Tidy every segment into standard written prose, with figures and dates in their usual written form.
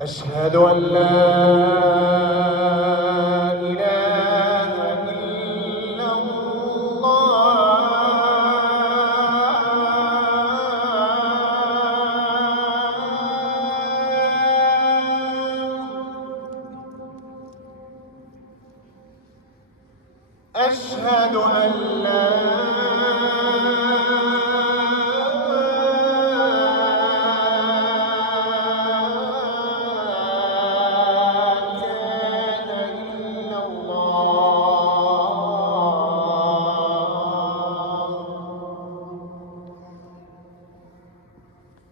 أشهد أن لا إله إلا الله. أشهد أن لا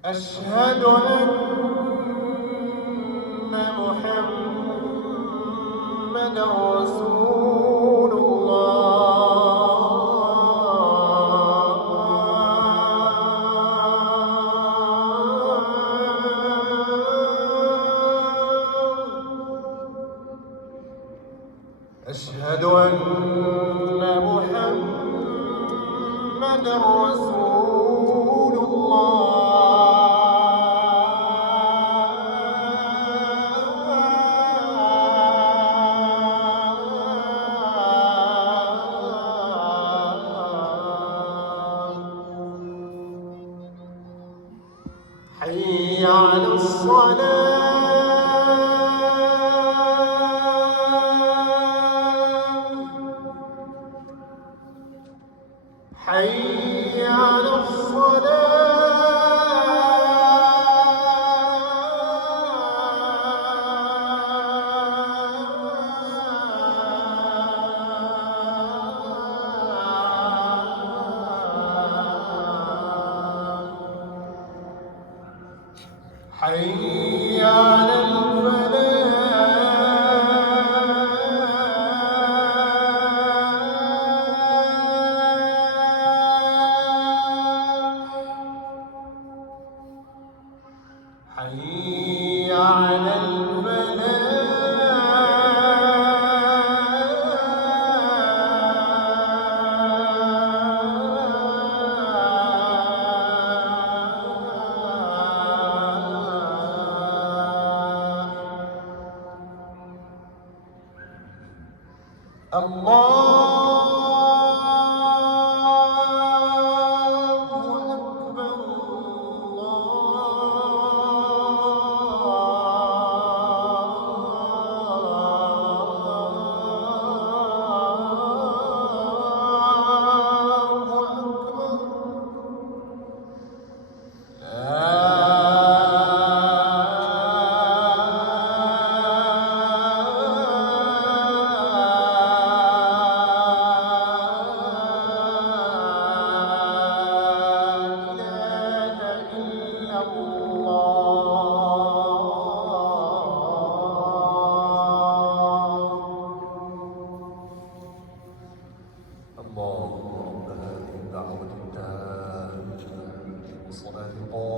أشهد أن محمدًا رسول الله. أشهد أن محمدًا رسول الله. حي على الصلاة. حي على حي على الفلاح. حي على الله أكبر. اللهم رب هذه الدعوة التامة والصلاة القائمة